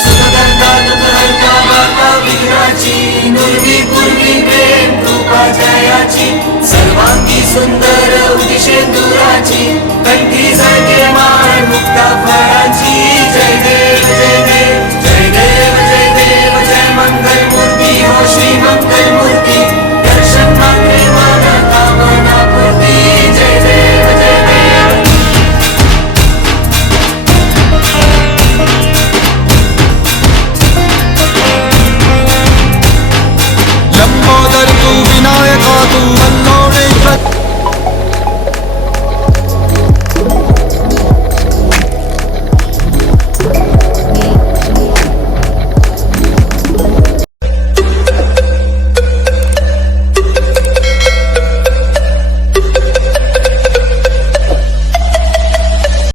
सुखकर्ता दुःखहर्ता वार्ता विघ्नाची नुर्वी पूर्वी प्रेम कृपा जयाची सर्वांगी सुंदर उदिशेंदुराची कंठी झळके माळ मुक्ता फळाची जय देव